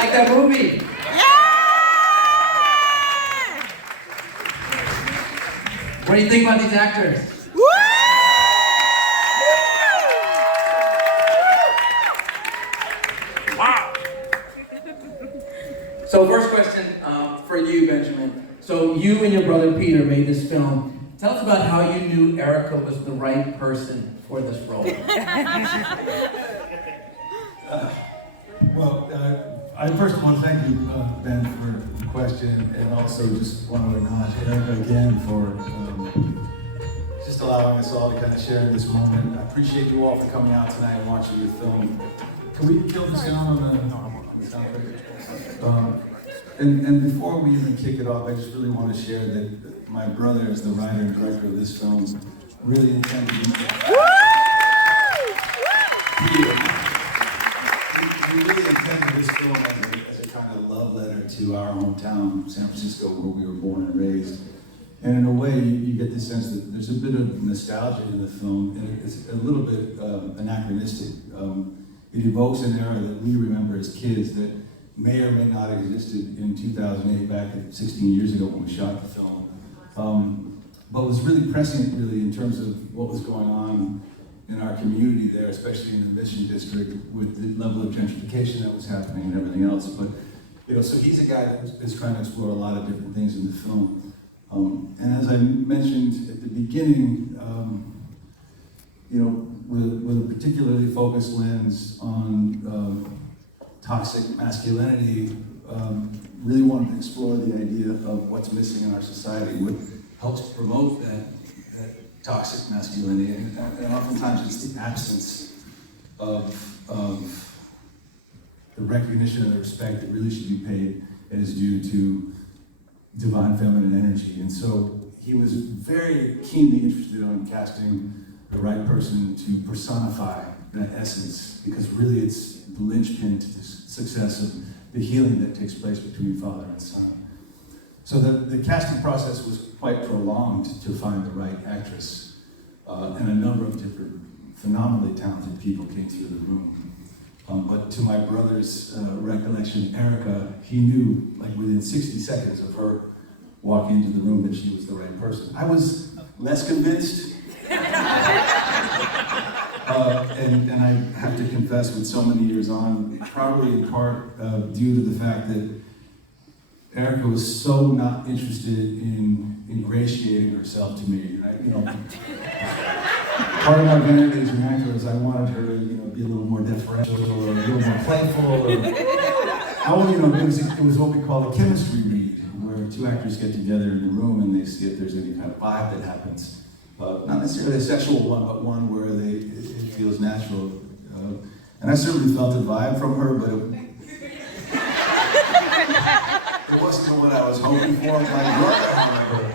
like that movie? What do you think about these actors? Wow. So first question for you, Benjamin. So you and your brother Peter made this film. Tell us about how you knew ERIKA was the right person for this role. I first want to thank you, Ben, for the question, and also just want to acknowledge ERIKA again for just allowing us all to kind of share in this moment. I appreciate you all for coming out tonight and watching the film. Can we kill the sound on the sound? And before we even kick it off, I just really want to share that my brother, as the writer and director of this film, really intended to we really intended this film as a kind of love letter to our hometown, San Francisco, where we were born and raised. And in a way, you get the sense that there's a bit of nostalgia in the film, and it's a little bit anachronistic. It evokes an era that we remember as kids that may or may not have existed in 2008, back 16 years ago when we shot the film. But was really prescient, really, in terms of what was going on in our community there, especially in the Mission District, with the level of gentrification that was happening and everything else. But, so he's a guy that is trying to explore a lot of different things in the film. And as I mentioned at the beginning, with a particularly focused lens on toxic masculinity, really wanted to explore the idea of what's missing in our society, what helps promote that toxic masculinity, and oftentimes it's the absence of the recognition and the respect that really should be paid and is due to divine feminine energy. And so he was very keenly interested in casting the right person to personify that essence, because really it's the linchpin to the success of the healing that takes place between father and son. So the casting process was quite prolonged to find the right actress, and a number of different phenomenally talented people came through the room. But to my brother's recollection, ERIKA, he knew, like within 60 seconds of her walking into the room, that she was the right person. I was less convinced. And I have to confess, with so many years on, probably in part due to the fact that ERIKA was so not interested in ingratiating herself to me. Part of my vanity as an actor is I wanted her to, be a little more deferential or a little more playful. It was what we call a chemistry read, where two actors get together in a room and they see if there's any kind of vibe that happens. Not necessarily a sexual one, but one where it feels natural. And I certainly felt a vibe from her, but it wasn't what I was hoping for. My brother, however,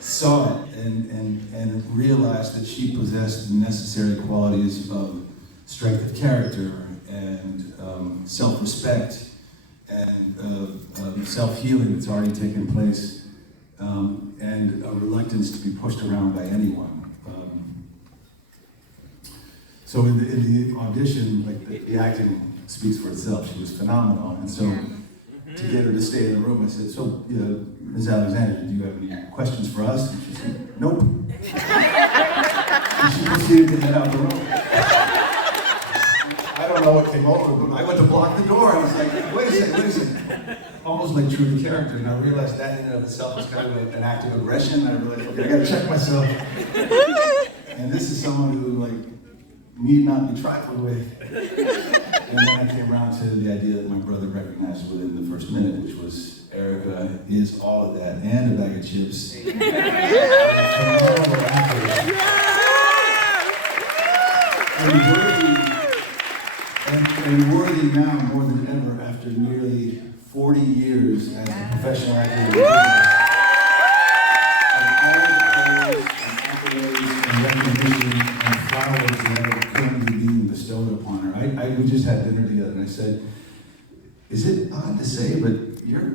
saw it and realized that she possessed the necessary qualities of strength of character and self-respect and self-healing that's already taken place, and a reluctance to be pushed around by anyone. So in the audition, the acting speaks for itself. She was phenomenal, and so to get her to stay in the room, I said, "So, Ms. Alexander, do you have any questions for us?" And she said, "Nope." And she proceeded to head out the room. I don't know what came over, but I went to block the door. I was like, wait a second. Almost like true to character. And I realized that in and of itself was kind of an act of aggression. And I realized, okay, I gotta check myself. And this is someone who, need not be trifled with. And then I came around to the idea that my brother recognized within the first minute, which was ERIKA is all of that and a bag of chips. And worthy now more than ever after nearly 40 years as a professional actor in the business. Of all the praise and accolades and recognition and flowers that are currently being bestowed upon her. We just had dinner together and I said, is it odd to say, but you're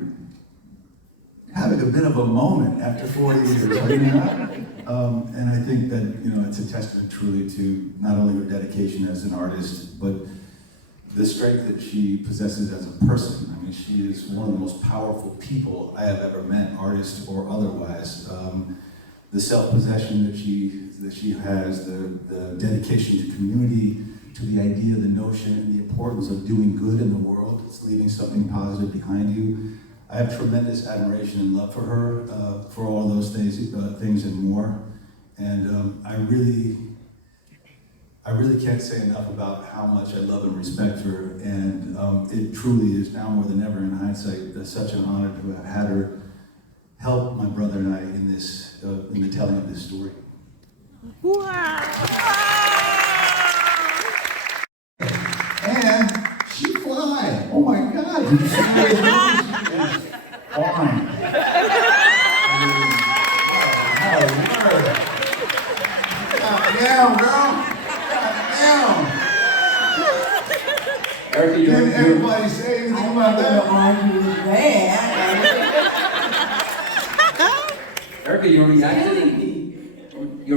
having a bit of a moment after 40 years, are you not? And I think that, it's a testament truly to not only her dedication as an artist, but the strength that she possesses as a person. I mean, she is one of the most powerful people I have ever met, artist or otherwise. The self-possession that she has, the dedication to community, to the idea, the notion, and the importance of doing good in the world, it's leaving something positive behind you. I have tremendous admiration and love for her, for all those things and more. And I really can't say enough about how much I love and respect her. And it truly is now more than ever in hindsight, such an honor to have had her help my brother and I in this, in the telling of this story. Wow! And she fly. Oh my God! Did you see her? She is flying. God damn, girl. God damn. Erika, Didn't everybody say anything about that? argue with that. Erika, your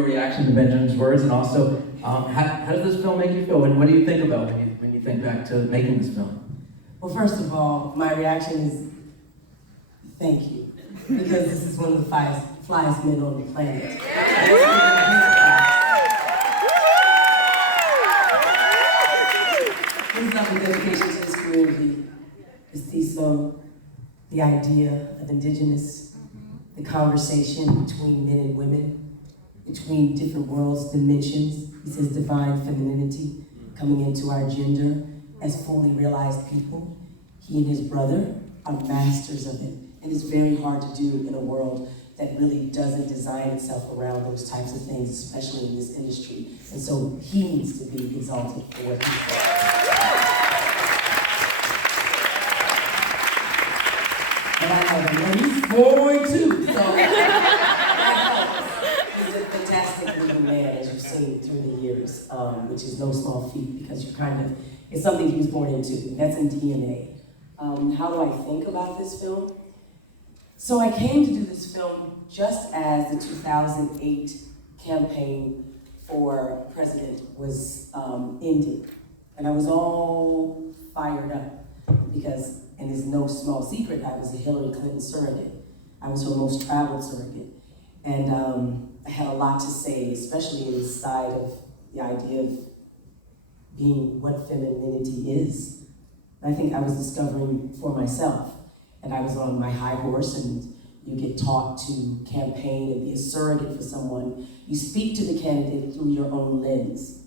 reaction to Benjamin's words, and also, how does this film make you feel? And what do you think about when you think back to making this film? Well, first of all, my reaction is thank you, because this is one of the flyest men on the planet. This is not a dedication to this community. It's the idea of indigenous, the conversation between men and women, between different worlds, dimensions. He says divine femininity coming into our gender as fully realized people. He and his brother are masters of it. And it's very hard to do in a world that really doesn't design itself around those types of things, especially in this industry. And so he needs to be exalted for what he said. And I have a niece boy too, so he's a fantastic little man, as you've seen through the years, which is no small feat because it's something he was born into, and that's in DNA. How do I think about this film? So I came to do this film just as the 2008 campaign for president was ending. And I was all fired up because, and it's no small secret, I was a Hillary Clinton surrogate. I was her most traveled surrogate. And I had a lot to say, especially inside of the idea of being what femininity is. I think I was discovering for myself. And I was on my high horse, and you get taught to campaign and be a surrogate for someone. You speak to the candidate through your own lens.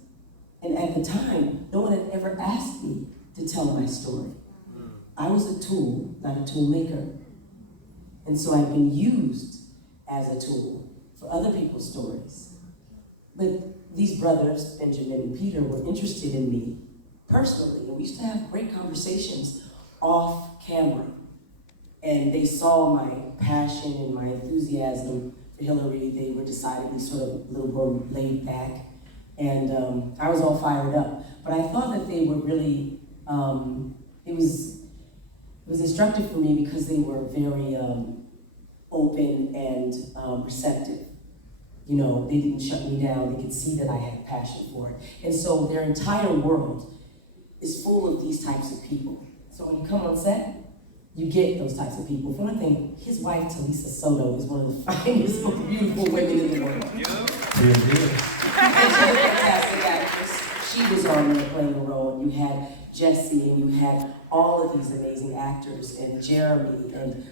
And at the time, no one had ever asked me to tell my story. I was a tool, not a tool maker. And so I've been used as a tool for other people's stories. But these brothers, Benjamin and Peter, were interested in me personally. And we used to have great conversations off camera. And they saw my passion and my enthusiasm for Hillary. They were decidedly sort of a little more laid back. And I was all fired up. But I thought that they were really, it was instructive for me because they were very open and receptive. You know, they didn't shut me down. They could see that I had passion for it. And so their entire world is full of these types of people. So when you come on set, you get those types of people. For one thing, his wife, Talisa Soto, is one of the finest, most beautiful women in the world. And she's a fantastic actress. She was on there playing a role. You had Jesse, and you had all of these amazing actors, and Jeremy, and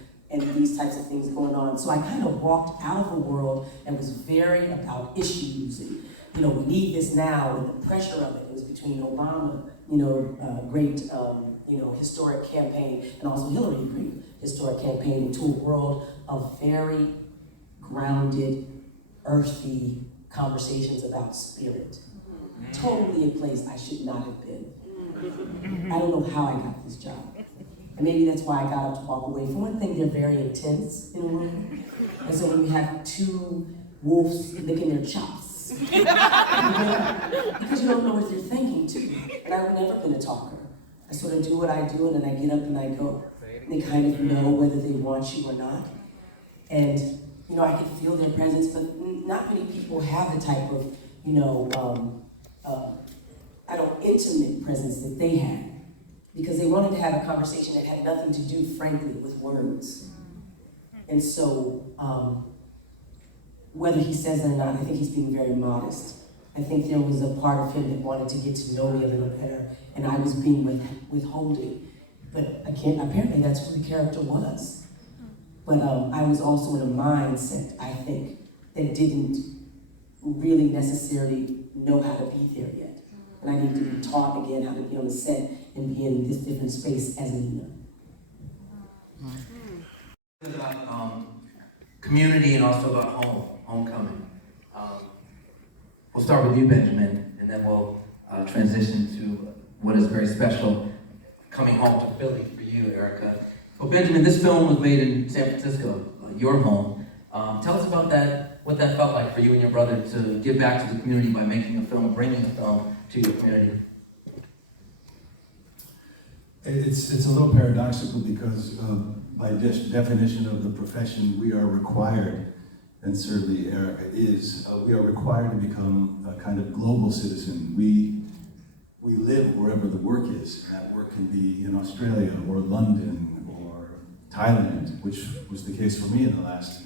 these types of things going on. So I kind of walked out of a world that was very about issues, and we need this now, and the pressure of it. It was between Obama, great, historic campaign, and also Hillary, great historic campaign, into a world of very grounded, earthy conversations about spirit. Totally a place I should not have been. I don't know how I got this job. And maybe that's why I got up to walk away. For one thing, they're very intense in a room. And so when you have two wolves licking their chops, because you don't know what they're thinking too. And I've never been a talker. I sort of do what I do, and then I get up and I go. And they kind of know whether they want you or not. And, I can feel their presence, but not many people have the type of, intimate presence that they had. because they wanted to have a conversation that had nothing to do, frankly, with words. And so, whether he says it or not, I think he's being very modest. I think there was a part of him that wanted to get to know me a little better, and I was being withholding. But again, apparently that's who the character was. But I was also in a mindset, I think, that didn't really necessarily know how to be there yet. And I needed to be taught again how to be on the set and be in this different space as Nina. About community and also about homecoming. We'll start with you, Benjamin, and then we'll transition to what is very special coming home to Philly for you, ERIKA. Well, Benjamin, this film was made in San Francisco, your home. Tell us about that, what that felt like for you and your brother to give back to the community by making a film, bringing a film to your community. It's a little paradoxical because by definition of the profession, we are required, and certainly ERIKA is, we are required to become a kind of global citizen. We live wherever the work is. And that work can be in Australia or London or Thailand, which was the case for me in the last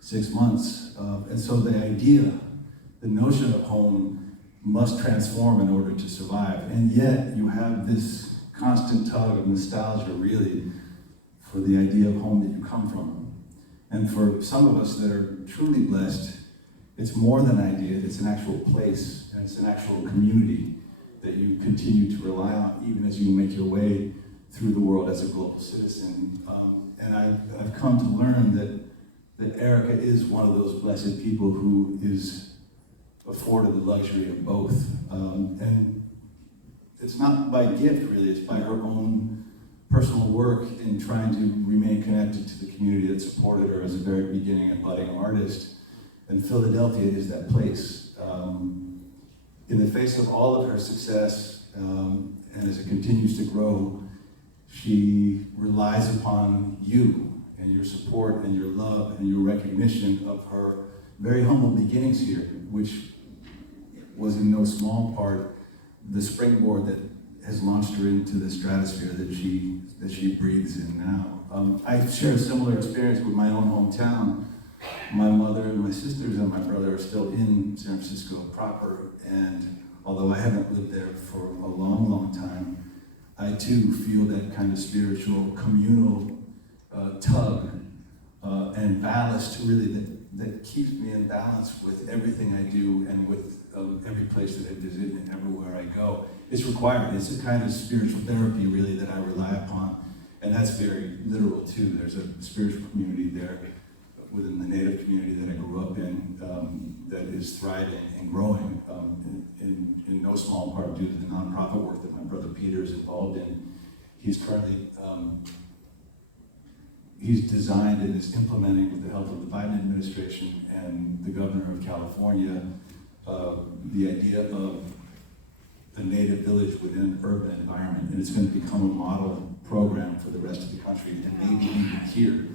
6 months. And so the idea, the notion of home must transform in order to survive. And yet you have this constant tug of nostalgia, really, for the idea of home that you come from. And for some of us that are truly blessed, it's more than an idea, it's an actual place, and it's an actual community that you continue to rely on, even as you make your way through the world as a global citizen. And I've come to learn that ERIKA is one of those blessed people who is afforded the luxury of both. And it's not by gift, really, it's by her own personal work in trying to remain connected to the community that supported her as a very beginning and budding artist. And Philadelphia is that place. In the face of all of her success, and as it continues to grow, she relies upon you and your support and your love and your recognition of her very humble beginnings here, which was in no small part the springboard that has launched her into the stratosphere that she breathes in now. I share a similar experience with my own hometown. My mother and my sisters and my brother are still in San Francisco proper, and although I haven't lived there for a long, long time, I too feel that kind of spiritual, communal tug and ballast, really, that keeps me in balance with everything I do and with every place that I visit and everywhere I go. It's required. It's a kind of spiritual therapy, really, that I rely upon, and that's very literal too. There's a spiritual community there within the Native community that I grew up in that is thriving and growing in no small part due to the nonprofit work that my brother Peter is involved in. He's currently, he's designed and is implementing, with the help of the Biden administration and the governor of California, the idea of a native village within an urban environment. And it's going to become a model program for the rest of the country, and maybe even here.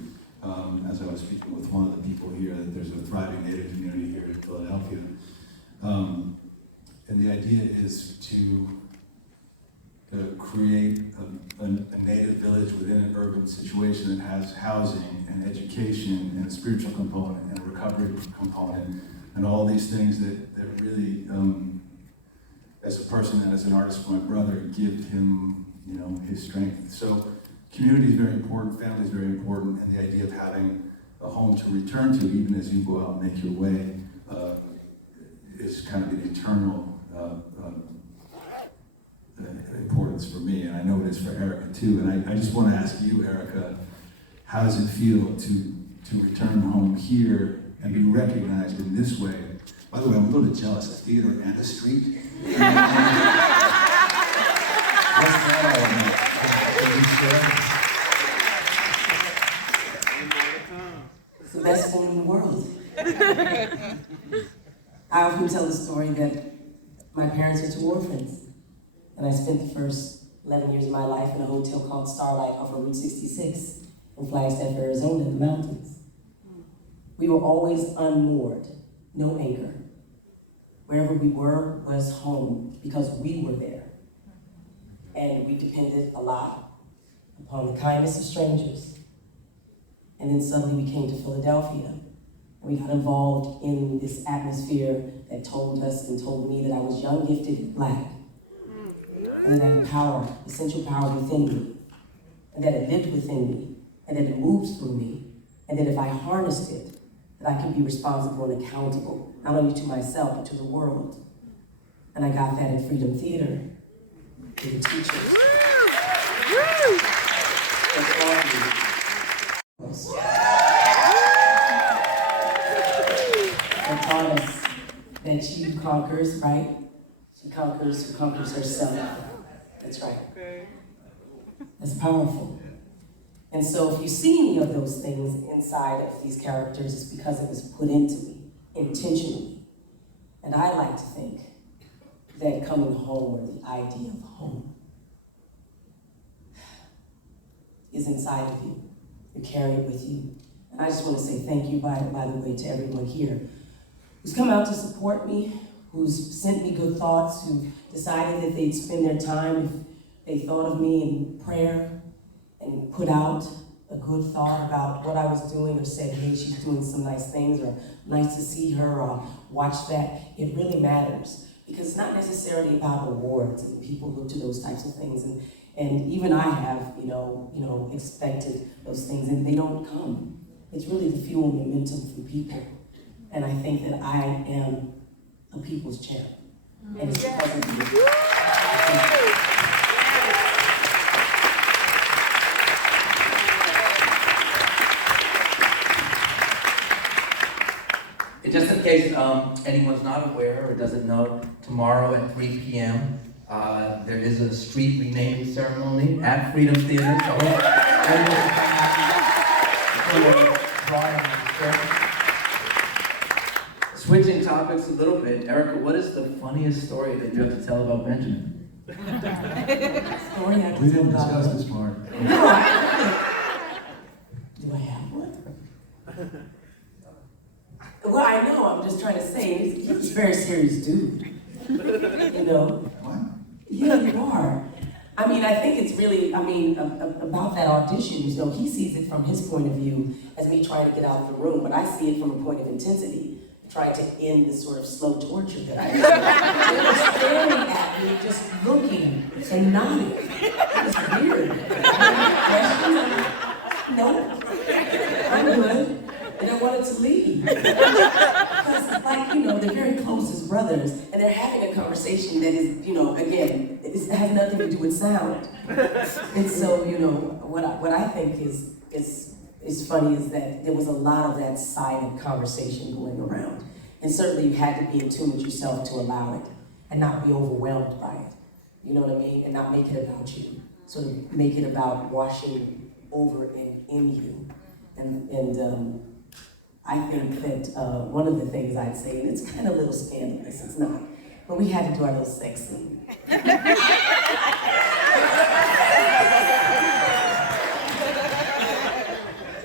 As I was speaking with one of the people here, that there's a thriving Native community here in Philadelphia. And the idea is to create a Native village within an urban situation that has housing and education and a spiritual component and a recovery component and all these things that really, as a person and as an artist for my brother, give him, his strength. So community is very important, family is very important, and the idea of having a home to return to, even as you go out and make your way, is kind of an eternal importance for me, and I know it is for ERIKA too. And I just want to ask you, ERIKA, how does it feel to return home here and be recognized in this way? By the way, I'm a little jealous, a theater and a street. What's that all about? It's the best thing in the world. I often tell the story that my parents are 2 orphans, and I spent the first 11 years of my life in a hotel called Starlight off of Route 66 in Flagstaff, Arizona, in the mountains. We were always unmoored, no anchor. Wherever we were was home because we were there. and we depended a lot upon the kindness of strangers. And then suddenly we came to Philadelphia, and we got involved in this atmosphere that told us and told me that I was young, gifted, and Black, and that I had power, essential power within me, and that it lived within me, and that it moves through me, and that if I harnessed it, that I could be responsible and accountable, not only to myself, but to the world. And I got that at Freedom Theater, with the teachers. That taught us that she conquers, right? She conquers who conquers herself. That's right. That's powerful. And so if you see any of those things inside of these characters, it's because it was put into me intentionally. And I like to think that coming home, or the idea of home, is inside of you. You carry it with you. And I just want to say thank you, by the way, to everyone here who's come out to support me, who's sent me good thoughts, who decided that they'd spend their time if they thought of me in prayer and put out a good thought about what I was doing, or said, hey, she's doing some nice things, or nice to see her, or watch that. It really matters, because it's not necessarily about awards, and people look to those types of things. And even I have, expected those things, and they don't come. It's really the fuel and momentum from people. And I think that I am a people's champ. And it's because of you. Just in case anyone's not aware or doesn't know, tomorrow at 3 p.m. There is a street renaming ceremony at Freedom Theater. So everyone switching topics a little bit, Erika, what is the funniest story that you have to tell about Benjamin? Story I We didn't discuss this part. Do I have one? Well, I know, I'm just trying to say, he's a very serious dude. What? Yeah, you are. I mean, I think it's really, about that audition, he sees it from his point of view as me trying to get out of the room, but I see it from a point of intensity, trying to end this sort of slow torture that I did. They were staring at me, just looking and nodding. It was weird. Any questions? No. I'm good. And I wanted to leave. Because, they're very close as brothers, and they're having a conversation that is, again, it has nothing to do with sound. And so, what I think is funny is that there was a lot of that silent conversation going around. And certainly you had to be in tune with yourself to allow it, and not be overwhelmed by it. You know what I mean? And not make it about you. Sort of make it about washing over and in you. And I think that one of the things I'd say, and it's kind of a little scandalous, it's not, but we had to do our little sex scene.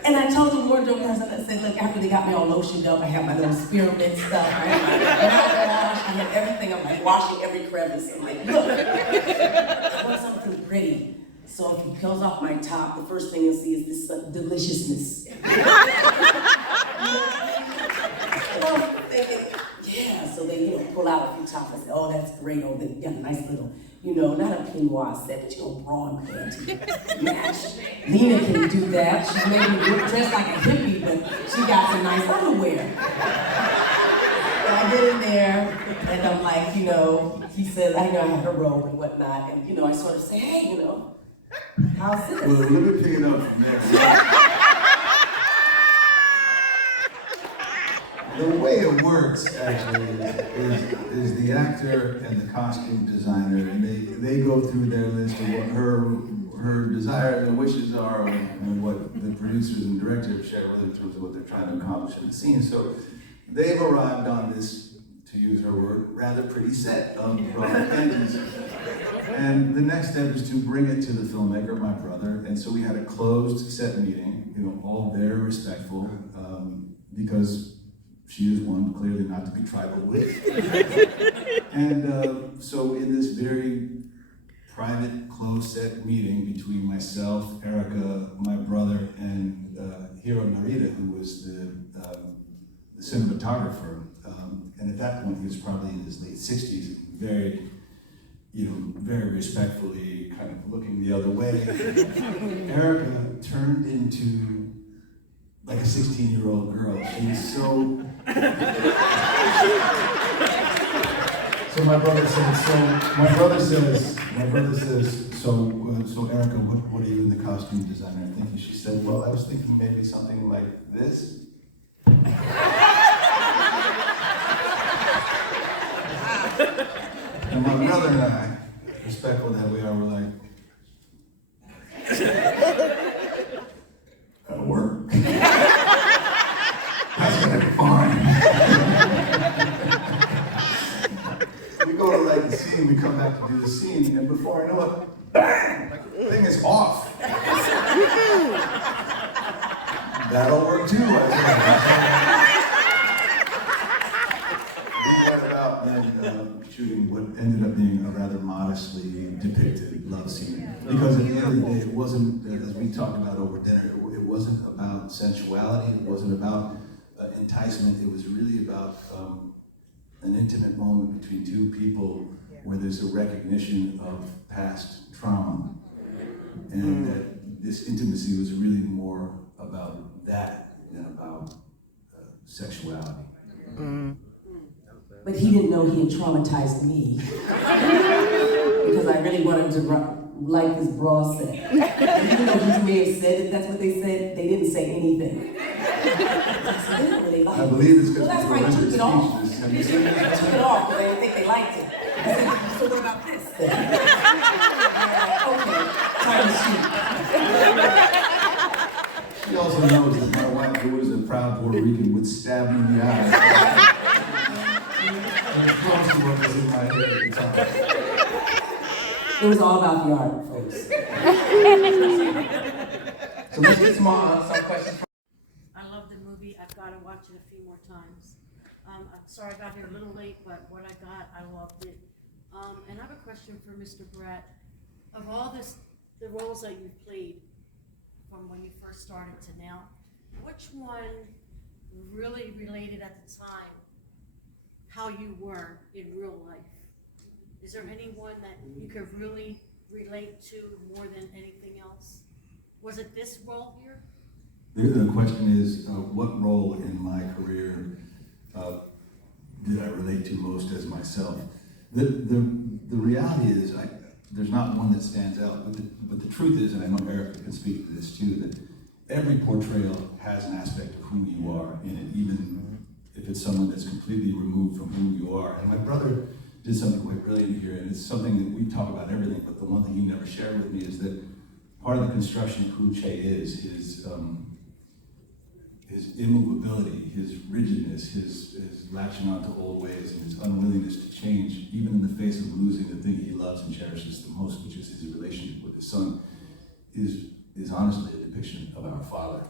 And I told the wardrobe person, I said, look, after they got me all lotioned up, I had my little spearmint stuff, I had my mouthwash, I had everything, I'm like washing every crevice. I'm like, look, I want something pretty. So if he peels off my top, the first thing you'll see is this deliciousness. So they, pull out a few tops. I said, oh, that's great. Oh, they got a nice little, not a peignoir set, but brawn panty match. Lena can do that. She maybe dressed like a hippie, but she got some nice underwear. And I get in there, and I'm like, he says, I had a robe and whatnot, and I sort of say, hey, how's this? Well, let me pick it up from there. The way it works, actually, is the actor and the costume designer, and they go through their list of what her desires and wishes are, and what the producers and directors share with her in terms of what they're trying to accomplish in the scene. So they've arrived on this, to use her word, rather pretty set of panties. And the next step is to bring it to the filmmaker, my brother, and so we had a closed set meeting, all very respectful, because she is one clearly not to be tribal with. And so in this very private, closed-set meeting between myself, ERIKA, my brother, and Hiro Narita, who was the cinematographer. And at that point, he was probably in his late 60s, very, very respectfully kind of looking the other way. ERIKA turned into like a 16-year-old girl. She was so... So my brother says, so Erika, what are you in the costume designer thinking? She said, well, I was thinking maybe something like this. And my brother and I, respectful that we are, were like, that'll work. That's gonna be fine. We go to write the scene, we come back to do the scene, and before I know it, bang! Like the thing is off. That'll work too, I said. We went about then shooting what ended up being a rather modestly depicted love scene. Because at the end of the day, it wasn't, as we talked about over dinner, it wasn't about sensuality, it wasn't about enticement, it was really about an intimate moment between two people where there's a recognition of past trauma. And that this intimacy was really more about that than about sexuality. But he didn't know he had traumatized me. Because I really wanted to like this bra set. And even though he may have said it, that's what they said, they didn't say anything. So they didn't really like it. I believe it's because that's why I took it off. I took it off because I didn't think they liked it. I said, so what about this then? Okay, time to shoot. She also knows that my wife, who is a proud Puerto Rican, would stab me in the eye. Close to what was in my head at the time. It was all about the art, folks. So let's get some questions. I love the movie. I've got to watch it a few more times. I'm sorry I got here a little late, but what I got, I loved it. And I have a question for Mr. Bratt. Of all the roles that you've played from when you first started to now, which one really related at the time how you were in real life? Is there anyone that you could really relate to more than anything else? Was it this role here? The question is, what role in my career did I relate to most as myself? The reality is, there's not one that stands out, but the truth is, and I know ERIKA can speak to this too, that every portrayal has an aspect of who you are in it, even if it's someone that's completely removed from who you are. And my brother did something quite brilliant here, and it's something that we talk about everything, but the one thing he never shared with me is that part of the construction of who Che is his immovability, his rigidness, his latching on to old ways, and his unwillingness to change, even in the face of losing the thing he loves and cherishes the most, which is his relationship with his son, is honestly a depiction of our Father.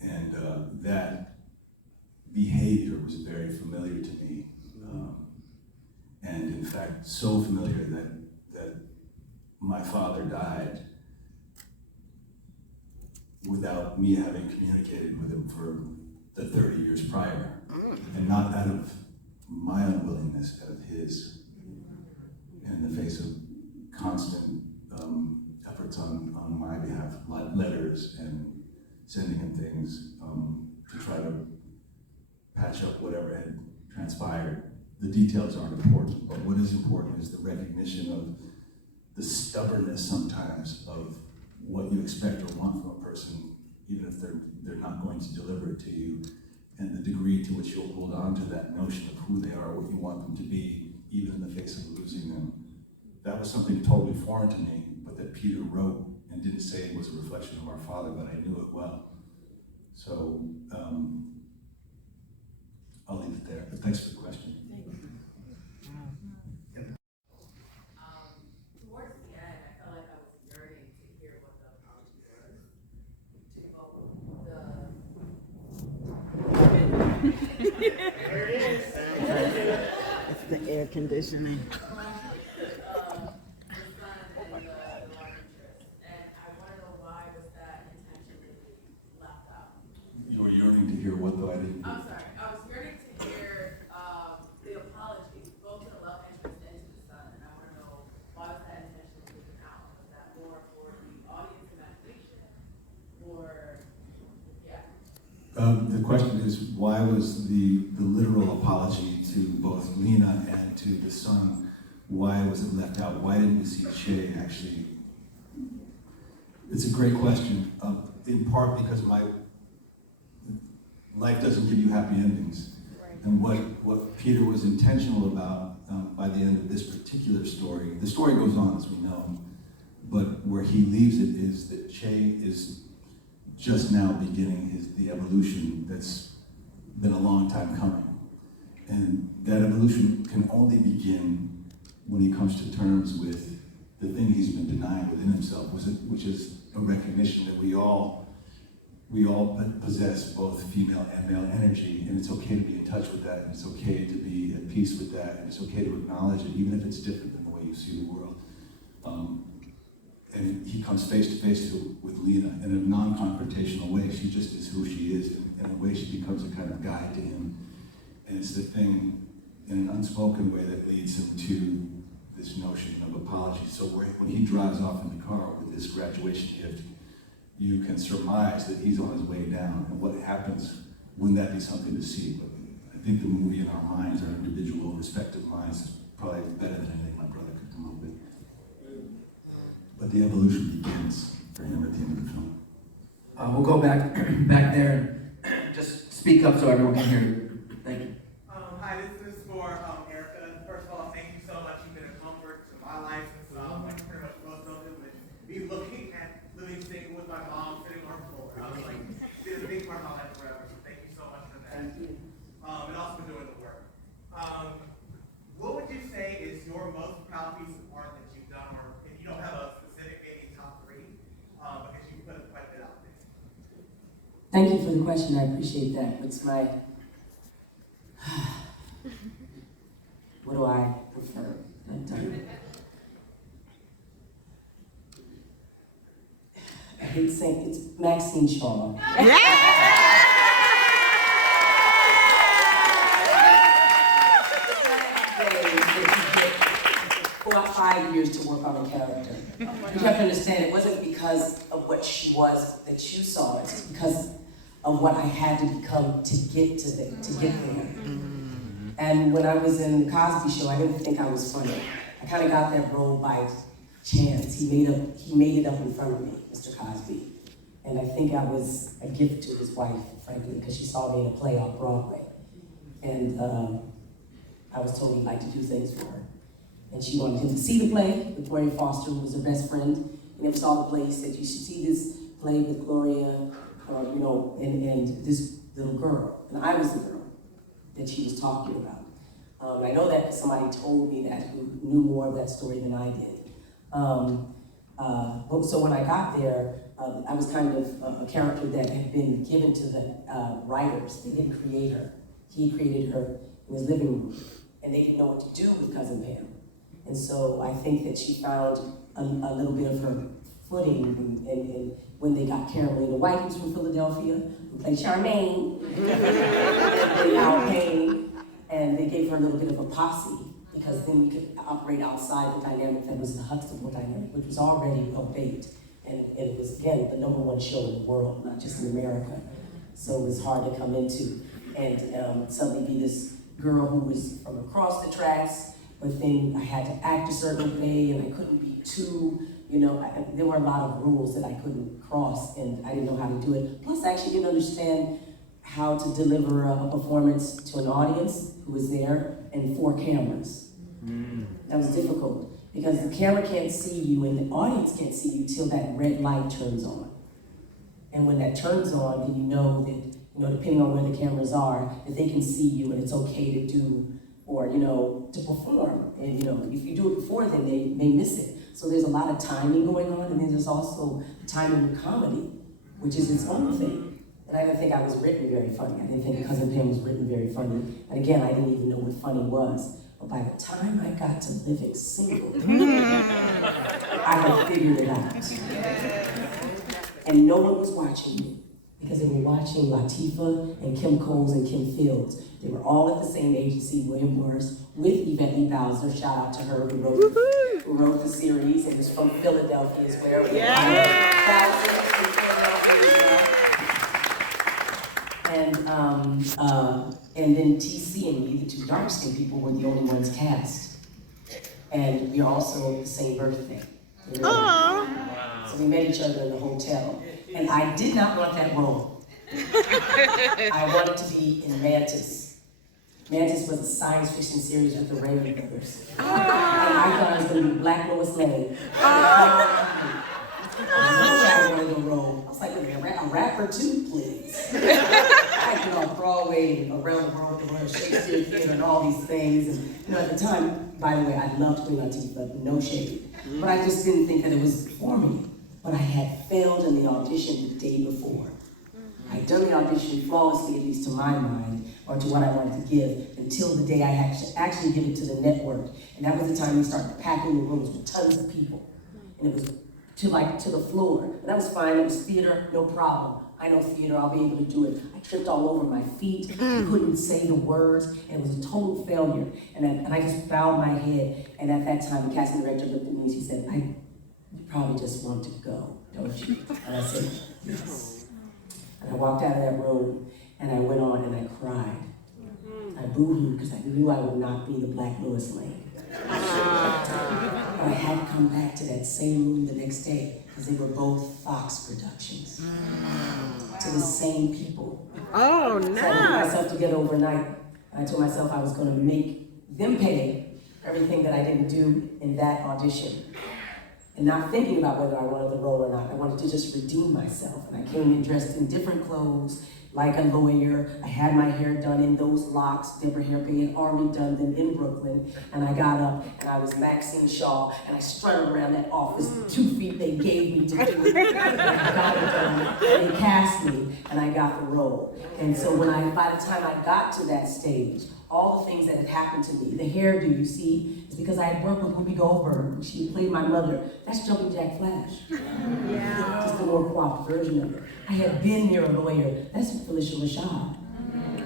And that behavior was very familiar to me, and in fact, so familiar that my father died without me having communicated with him for the 30 years prior, and not out of my unwillingness, out of his, in the face of constant efforts on my behalf, letters and sending him things to try to patch up whatever had transpired. The details aren't important, but what is important is the recognition of the stubbornness sometimes of what you expect or want from a person, even if they're not going to deliver it to you, and the degree to which you'll hold on to that notion of who they are, what you want them to be, even in the face of losing them. That was something totally foreign to me, but that Peter wrote and didn't say it was a reflection of our Father, but I knew it well. So I'll leave it there, but thanks for the question. Towards the end, I felt like I was yearning to hear what the apology was to both the. There it is. The air conditioning. You were yearning to hear what though? I didn't. I'm sorry, I was yearning to hear the apology, both to the love interest and to the son, and I want to know why was that intentionally taken out? Was that more for the audience imagination, or, yeah? The question is, why was the literal apology to both Lena and to the son, why was it left out? Why didn't we see Che actually? It's a great question, in part because life doesn't give you happy endings. And what Peter was intentional about by the end of this particular story, the story goes on as we know, but where he leaves it is that Che is just now beginning the evolution that's been a long time coming. And that evolution can only begin when he comes to terms with the thing he's been denying within himself, which is a recognition that we all possess both female and male energy, and it's okay to be in touch with that, and it's okay to be at peace with that, and it's okay to acknowledge it, even if it's different than the way you see the world. And he comes face to face with Lena in a non-confrontational way. She just is who she is, and in a way she becomes a kind of guide to him. And it's the thing in an unspoken way that leads him to this notion of apology. So when he drives off in the car with this graduation gift, you can surmise that he's on his way down. And what happens, wouldn't that be something to see? But I think the movie in our minds, our individual respective minds, is probably better than anything my brother could come up with. But the evolution begins for him at the end of the film. We'll go back there. Just speak up so everyone can hear you. Thank you. Hi, this is for ERIKA. First of all, thank you so much. You've been a comfort to my life since like pretty much most of it, with me looking at living single with my mom sitting on her floor. I was like, it's a big part of my life forever. So thank you so much for that. Thank you. And also for doing the work. What would you say is your most proud piece of art that you've done, or if you don't have a specific maybe top three, because you put quite a bit out there? Thank you for the question, I appreciate that. What's my, what do I prefer? I hate saying, it's Maxine Shaw. For 5 years to work on a character. You have to understand, it wasn't because of what she was that you saw, it's because of what I had to become to get there. And when I was in the Cosby Show, I didn't think I was funny. I kind of got that role by chance. He made it up in front of me, Mr. Cosby. And I think I was a gift to his wife, frankly, because she saw me in a play off Broadway. And I was told he'd like to do things for her. And she wanted him to see the play with Gloria Foster, who was her best friend. He never saw the play. He said, you should see this play with Gloria, and this little girl. And I was the girl that she was talking about. And I know that because somebody told me that, who knew more of that story than I did. So when I got there, I was kind of a character that had been given to the writers. They didn't create her. He created her in his living room. And they didn't know what to do with Cousin Pam. And so I think that she found a little bit of her footing and when they got Carolina White, who's from Philadelphia, who played Charmaine, and Al Payne, and they gave her a little bit of a posse, because then we could operate outside the dynamic that was the Huxtable dynamic, which was already well-baked. And it was, again, the #1 show in the world, not just in America. So it was hard to come into and suddenly be this girl who was from across the tracks, but then I had to act a certain way, and I couldn't be too, there were a lot of rules that I couldn't cross, and I didn't know how to do it. Plus, I actually didn't understand how to deliver a performance to an audience who was there and 4 cameras. That was difficult, because the camera can't see you and the audience can't see you till that red light turns on. And when that turns on, then you know that, depending on where the cameras are, that they can see you and it's okay to do, or, to perform. And, if you do it before, then they may miss it. So there's a lot of timing going on, and then there's also timing with comedy, which is its own thing. And I didn't think I was written very funny. I didn't think Cousin Pam was written very funny. And again, I didn't even know what funny was. But by the time I got to living single, I had figured it out. And no one was watching me, because they were watching Latifah and Kim Coles and Kim Fields. They were all at the same agency, William Morris, with Yvette Lee Bowser. Shout out to her who wrote the series and was from Philadelphia as well. And then TC and me, the two dark-skinned people, were the only ones cast. And we also the same birthday. So we met each other in the hotel. And I did not want that role. I wanted to be in Mantis. Mantis was a science fiction series with the Raymond brothers. And I thought I was going to be Black Lois Lane. I wanted the role. I was like, a rapper too, please. I could on Broadway and around the world, the Royal Shakespeare Theater and all these things. And at the time, by the way, I loved Queen Latifah, no shade. But I just didn't think that it was for me. But I had failed in the audition the day before. I'd done the audition flawlessly, at least to my mind, or to what I wanted to give, until the day I had to actually give it to the network. And that was the time we started packing the rooms with tons of people. And it was to the floor. And that was fine, it was theater, no problem. I know theater, I'll be able to do it. I tripped all over my feet, I couldn't say the words, and it was a total failure. And I just bowed my head, and at that time, the casting director looked at me and she said, you probably just want to go, don't you? And I said, yes. And I walked out of that room, and I went on and I cried. I boo-hooed because I knew I would not be the Black Lois Lane. But I had to come back to that same room the next day because they were both Fox Productions. To the same people. Oh, no. So I put myself together overnight. I told myself I was going to make them pay for everything that I didn't do in that audition. And not thinking about whether I wanted the role or not. I wanted to just redeem myself. And I came in dressed in different clothes, like a lawyer. I had my hair done in those locks. Deborah Hairpay had already done them in Brooklyn. And I got up, and I was Maxine Shaw, and I strutted around that office, 2 feet they gave me to do it. And I got it done. They cast me, and I got the role. And so by the time I got to that stage, all the things that had happened to me, the hairdo you see, is because I had worked with Whoopi Goldberg. She played my mother. That's Jumping Jack Flash. Yeah. Just a more coiffed version of it. I had been near a lawyer. That's Felicia Rashad.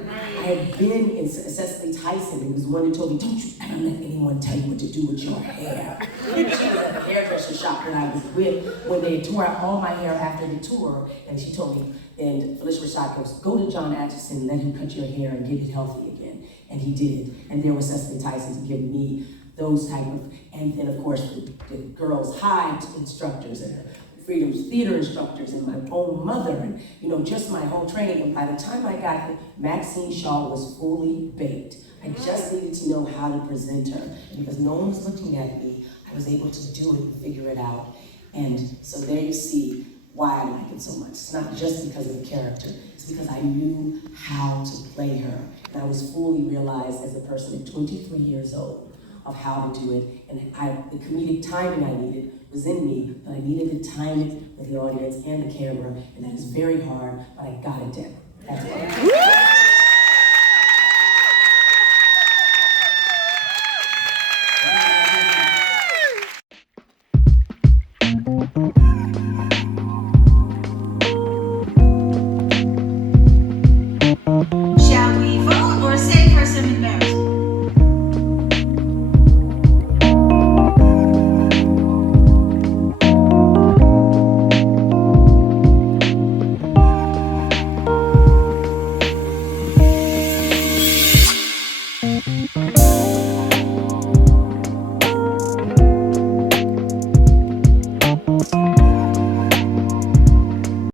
I had been in Cecily Tyson, who was the one who told me, don't you ever let anyone tell you what to do with your hair. She was at the hairdresser shop that I was with when they tore out all my hair after the tour, and she told me, and Felicia Rashad goes, go to John Atchison, let him cut your hair and get it healthy again. And he did. And there was Cecily Tyson to give me those type of, and then of course the Girls High instructors and the Freedom's Theater instructors and my own mother and just my whole training. And by the time I got here, Maxine Shaw was fully baked. I just needed to know how to present her. And because no one was looking at me, I was able to do it and figure it out. And so there you see why I like it so much. It's not just because of the character, it's because I knew how to play her. And I was fully realized as a person at 23 years old of how to do it. And the comedic timing I needed was in me, but I needed to time it with the audience and the camera, and that is very hard, but I got it down. That's all.